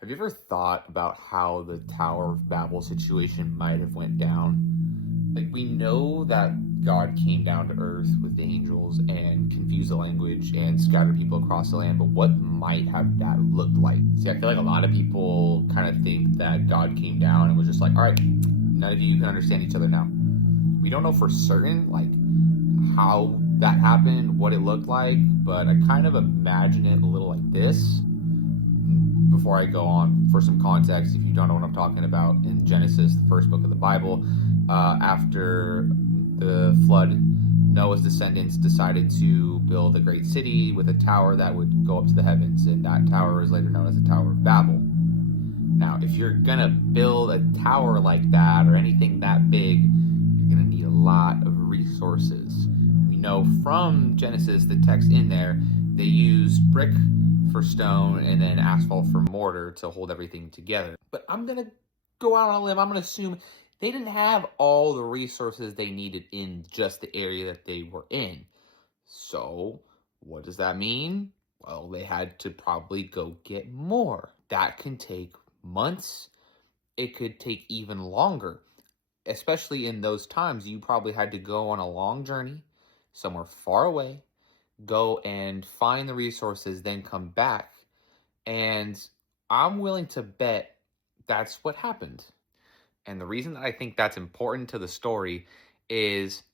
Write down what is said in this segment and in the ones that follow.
Have you ever thought about how the Tower of Babel situation might have went down? Like, we know that God came down to earth with the angels and confused the language and scattered people across the land, but what might have that looked like? See, I feel like a lot of people kind of think that God came down and was just like, all right, none of you can understand each other now. We don't know for certain, like, how that happened, what it looked like, but I kind of imagine it a little like this. Before I go on, for some context, if you don't know what I'm talking about, in Genesis, the first book of the Bible, after the flood, Noah's descendants decided to build a great city with a tower that would go up to the heavens, and that tower is later known as the Tower of Babel. Now, if you're gonna build a tower like that or anything that big, you're gonna need a lot of resources. We know from Genesis, the text in there, they used brick for stone and then asphalt for mortar to hold everything together. But I'm gonna go out on a limb. I'm gonna assume they didn't have all the resources they needed in just the area that they were in. So, what does that mean? Well, they had to probably go get more. That can take months. It could take even longer. Especially in those times, you probably had to go on a long journey somewhere far away, go and find the resources, then come back. And I'm willing to bet that's what happened. And the reason that I think that's important to the story is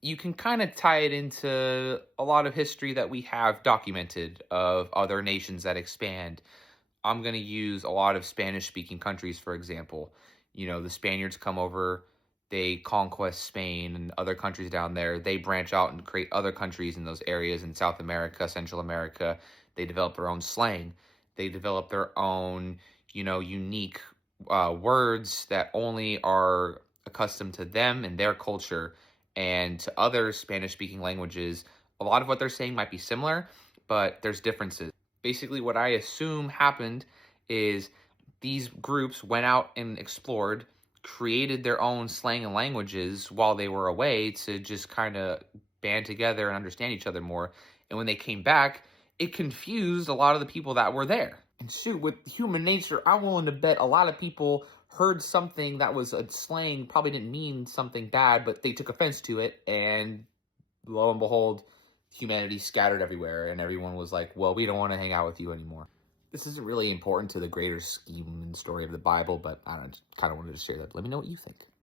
you can kind of tie it into a lot of history that we have documented of other nations that expand. I'm going to use a lot of Spanish speaking countries, for example. You know, the Spaniards come over, they conquest Spain and other countries down there. They branch out and create other countries in those areas in South America, Central America. They develop their own slang. They develop their own, unique words that only are accustomed to them and their culture. And to other Spanish speaking languages, a lot of what they're saying might be similar, but there's differences. Basically, what I assume happened is these groups went out and explored, created their own slang and languages while they were away to just kind of band together and understand each other more. And when they came back, it confused a lot of the people that were there. And shoot, with human nature, I'm willing to bet a lot of people heard something that was a slang, probably didn't mean something bad, but they took offense to it, and lo and behold, humanity scattered everywhere, and everyone was like, well, we don't want to hang out with you anymore. This isn't really important to the greater scheme and story of the Bible, but I don't know, kind of wanted to share that. Let me know what you think.